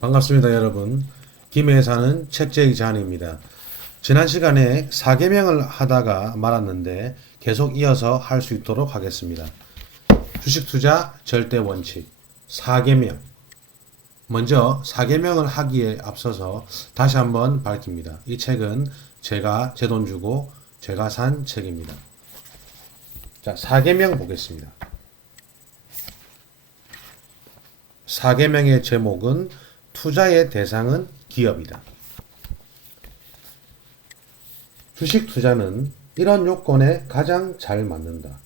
반갑습니다, 여러분. 김해에 사는 책제이 잔입니다. 지난 시간에 4개명을 하다가 말았는데 계속 이어서 할 수 있도록 하겠습니다. 주식 투자 절대 원칙 4개명. 먼저 4개명을 하기에 앞서서 다시 한번 밝힙니다. 이 책은 제가 제 돈 주고 제가 산 책입니다. 자, 4개명 보겠습니다. 4개명의 제목은 투자의 대상은 기업이다. 주식 투자는 이런 요건에 가장 잘 맞는다.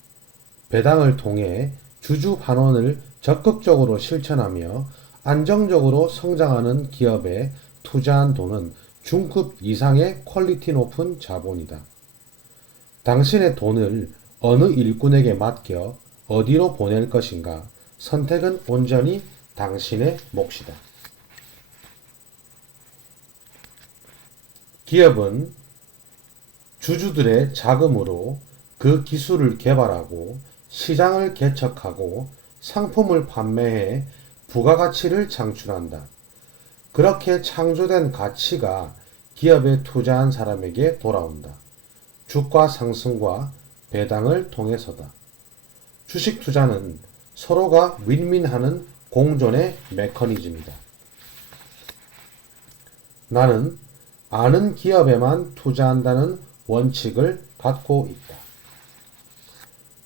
배당을 통해 주주 반원을 적극적으로 실천하며 안정적으로 성장하는 기업에 투자한 돈은 중급 이상의 퀄리티 높은 자본이다. 당신의 돈을 어느 일꾼에게 맡겨 어디로 보낼 것인가 선택은 온전히 당신의 몫이다. 기업은 주주들의 자금으로 그 기술을 개발하고 시장을 개척하고 상품을 판매해 부가가치를 창출한다. 그렇게 창조된 가치가 기업에 투자한 사람에게 돌아온다. 주가 상승과 배당을 통해서다. 주식 투자는 서로가 윈윈하는 공존의 메커니즘이다. 나는 아는 기업에만 투자한다는 원칙을 갖고 있다.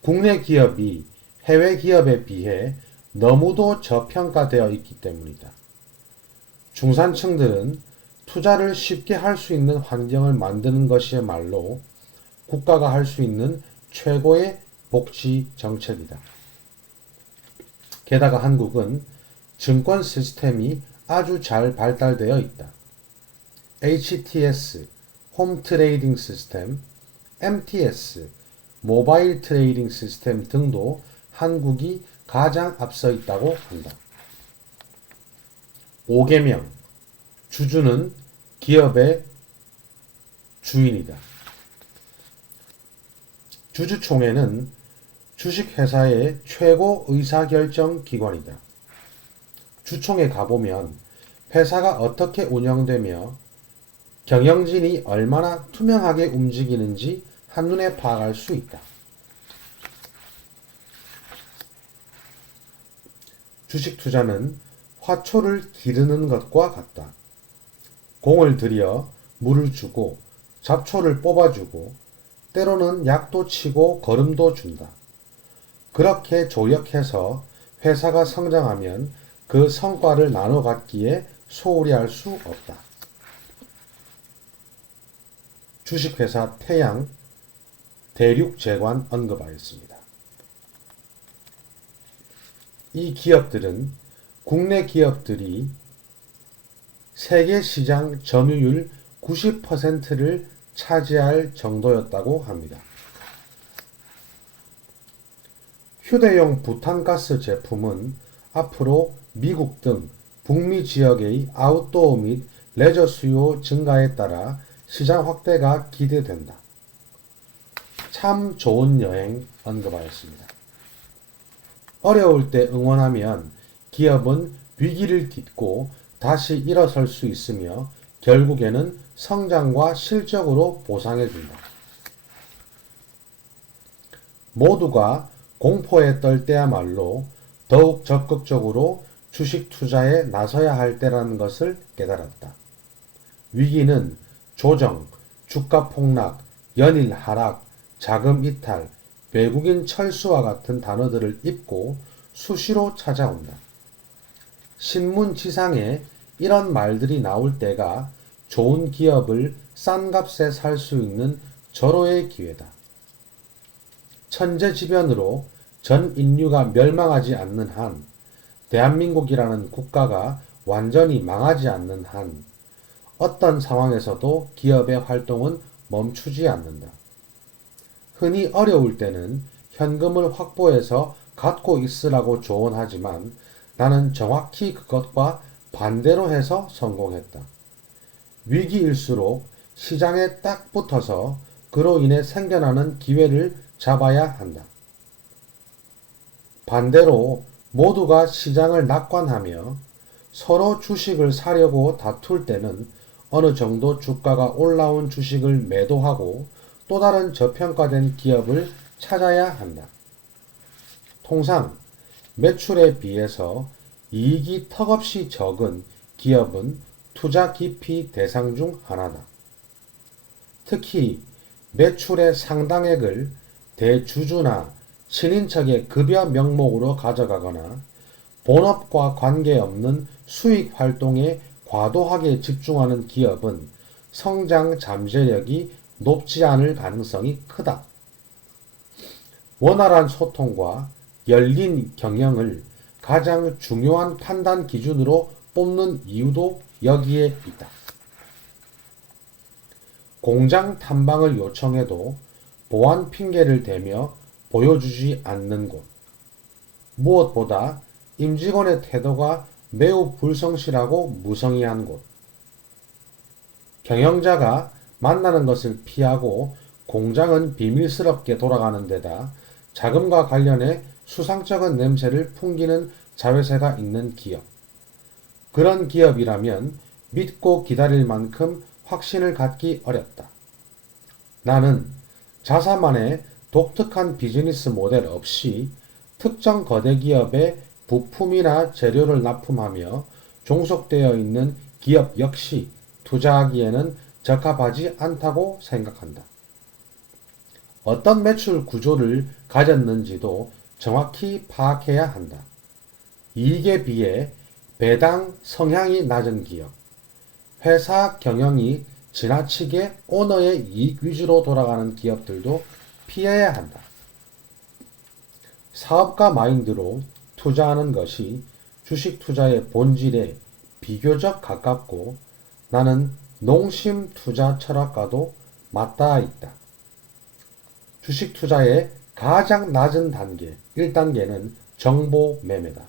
국내 기업이 해외 기업에 비해 너무도 저평가되어 있기 때문이다. 중산층들은 투자를 쉽게 할 수 있는 환경을 만드는 것이야말로 국가가 할 수 있는 최고의 복지 정책이다. 게다가 한국은 증권 시스템이 아주 잘 발달되어 있다. HTS, 홈 트레이딩 시스템, MTS, 모바일 트레이딩 시스템 등도 한국이 가장 앞서 있다고 한다. 5개명 주주는 기업의 주인이다. 주주총회는 주식회사의 최고 의사결정 기관이다. 주총에 가보면 회사가 어떻게 운영되며 경영진이 얼마나 투명하게 움직이는지 한눈에 파악할 수 있다. 주식 투자는 화초를 기르는 것과 같다. 공을 들여 물을 주고 잡초를 뽑아주고 때로는 약도 치고 거름도 준다. 그렇게 조력해서 회사가 성장하면 그 성과를 나눠 갖기에 소홀히 할 수 없다. 주식회사 태양 대륙재관 언급하였습니다. 이 기업들은 국내 기업들이 세계 시장 점유율 90%를 차지할 정도였다고 합니다. 휴대용 부탄가스 제품은 앞으로 미국 등 북미 지역의 아웃도어 및 레저 수요 증가에 따라 시장 확대가 기대된다. 참 좋은 여행 언급하였습니다. 어려울 때 응원하면 기업은 위기를 딛고 다시 일어설 수 있으며 결국에는 성장과 실적으로 보상해준다. 모두가 공포에 떨 때야말로 더욱 적극적으로 주식 투자에 나서야 할 때라는 것을 깨달았다. 위기는 조정, 주가 폭락, 연일 하락, 자금 이탈, 외국인 철수와 같은 단어들을 입고 수시로 찾아온다. 신문 지상에 이런 말들이 나올 때가 좋은 기업을 싼 값에 살 수 있는 절호의 기회다. 천재지변으로 전 인류가 멸망하지 않는 한, 대한민국이라는 국가가 완전히 망하지 않는 한, 어떤 상황에서도 기업의 활동은 멈추지 않는다. 흔히 어려울 때는 현금을 확보해서 갖고 있으라고 조언하지만 나는 정확히 그것과 반대로 해서 성공했다. 위기일수록 시장에 딱 붙어서 그로 인해 생겨나는 기회를 잡아야 한다. 반대로 모두가 시장을 낙관하며 서로 주식을 사려고 다툴 때는 어느 정도 주가가 올라온 주식을 매도하고 또 다른 저평가된 기업을 찾아야 한다. 통상 매출에 비해서 이익이 턱없이 적은 기업은 투자 기피 대상 중 하나다. 특히 매출의 상당액을 대주주나 친인척의 급여 명목으로 가져가거나 본업과 관계없는 수익 활동에 과도하게 집중하는 기업은 성장 잠재력이 높지 않을 가능성이 크다. 원활한 소통과 열린 경영을 가장 중요한 판단 기준으로 뽑는 이유도 여기에 있다. 공장 탐방을 요청해도 보안 핑계를 대며 보여주지 않는 곳. 무엇보다 임직원의 태도가 매우 불성실하고 무성의한 곳. 경영자가 만나는 것을 피하고 공장은 비밀스럽게 돌아가는 데다 자금과 관련해 수상쩍은 냄새를 풍기는 자회사가 있는 기업. 그런 기업이라면 믿고 기다릴 만큼 확신을 갖기 어렵다. 나는 자사만의 독특한 비즈니스 모델 없이 특정 거대 기업에 부품이나 재료를 납품하며 종속되어 있는 기업 역시 투자하기에는 적합하지 않다고 생각한다. 어떤 매출 구조를 가졌는지도 정확히 파악해야 한다. 이익에 비해 배당 성향이 낮은 기업, 회사 경영이 지나치게 오너의 이익 위주로 돌아가는 기업들도 피해야 한다. 사업가 마인드로 투자하는 것이 주식 투자의 본질에 비교적 가깝고 나는 농심 투자 철학과도 맞닿아 있다. 주식 투자의 가장 낮은 단계, 1단계는 정보 매매다.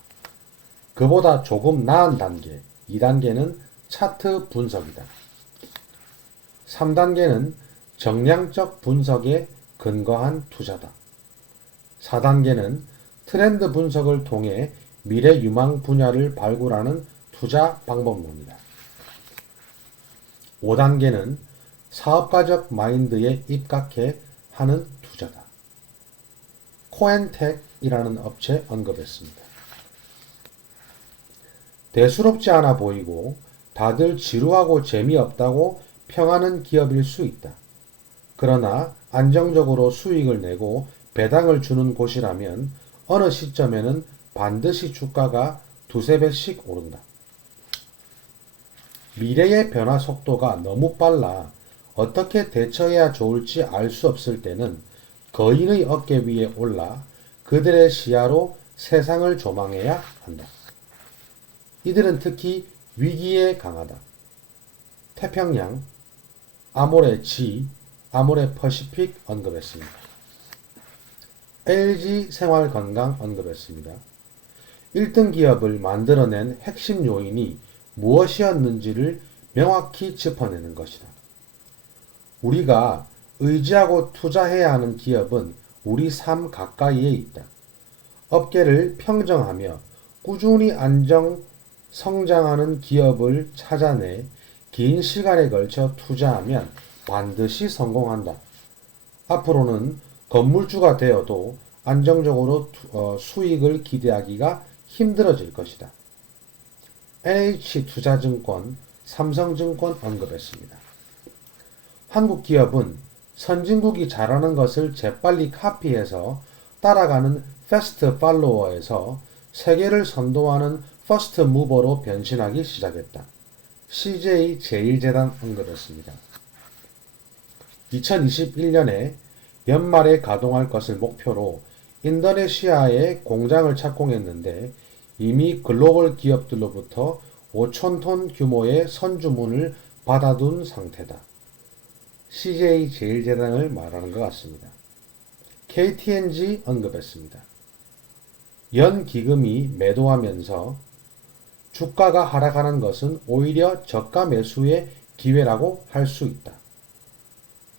그보다 조금 나은 단계, 2단계는 차트 분석이다. 3단계는 정량적 분석에 근거한 투자다. 4단계는 트렌드 분석을 통해 미래 유망 분야를 발굴하는 투자 방법론이다. 5단계는 사업가적 마인드에 입각해 하는 투자다. 코엔텍이라는 업체 언급했습니다. 대수롭지 않아 보이고 다들 지루하고 재미없다고 평하는 기업일 수 있다. 그러나 안정적으로 수익을 내고 배당을 주는 곳이라면 어느 시점에는 반드시 주가가 두세 배씩 오른다. 미래의 변화 속도가 너무 빨라 어떻게 대처해야 좋을지 알 수 없을 때는 거인의 어깨 위에 올라 그들의 시야로 세상을 조망해야 한다. 이들은 특히 위기에 강하다. 태평양, 아모레 G, 아모레 퍼시픽 언급했습니다. LG 생활건강 언급했습니다. 1등 기업을 만들어낸 핵심 요인이 무엇이었는지를 명확히 짚어내는 것이다. 우리가 의지하고 투자해야 하는 기업은 우리 삶 가까이에 있다. 업계를 평정하며 꾸준히 안정 성장하는 기업을 찾아내 긴 시간에 걸쳐 투자하면 반드시 성공한다. 앞으로는 건물주가 되어도 안정적으로 어, 수익을 기대하기가 힘들어질 것이다. NH투자증권, 삼성증권 언급했습니다. 한국 기업은 선진국이 잘하는 것을 재빨리 카피해서 따라가는 패스트 팔로워에서 세계를 선도하는 퍼스트 무버로 변신하기 시작했다. CJ 제1재단 언급했습니다. 2021년에 연말에 가동할 것을 목표로 인도네시아에 공장을 착공했는데 이미 글로벌 기업들로부터 5천 톤 규모의 선주문을 받아둔 상태다. CJ 제일재단을 말하는 것 같습니다. KTNG 언급했습니다. 연 기금이 매도하면서 주가가 하락하는 것은 오히려 저가 매수의 기회라고 할 수 있다.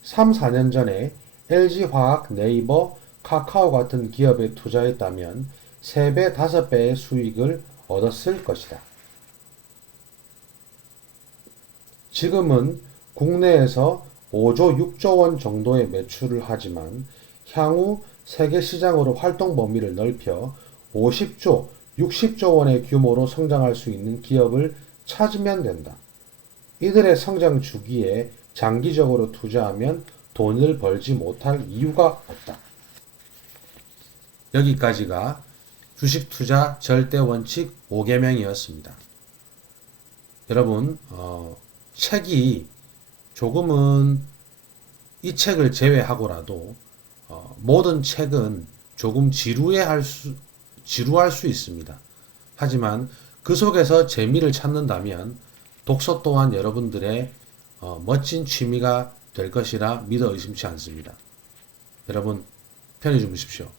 3, 4년 전에 LG화학, 네이버, 카카오 같은 기업에 투자했다면 3배, 5배의 수익을 얻었을 것이다. 지금은 국내에서 5조 6조 원 정도의 매출을 하지만 향후 세계 시장으로 활동 범위를 넓혀 50조, 60조 원의 규모로 성장할 수 있는 기업을 찾으면 된다. 이들의 성장 주기에 장기적으로 투자하면 돈을 벌지 못할 이유가 없다. 여기까지가 주식 투자 절대 원칙 5개명이었습니다. 여러분, 어, 책이 조금은 이 책을 제외하고라도 어, 모든 책은 조금 지루해 할 수, 지루할 수 있습니다. 하지만 그 속에서 재미를 찾는다면 독서 또한 여러분들의 어, 멋진 취미가 될 것이라 믿어 의심치 않습니다. 여러분 편히 주무십시오.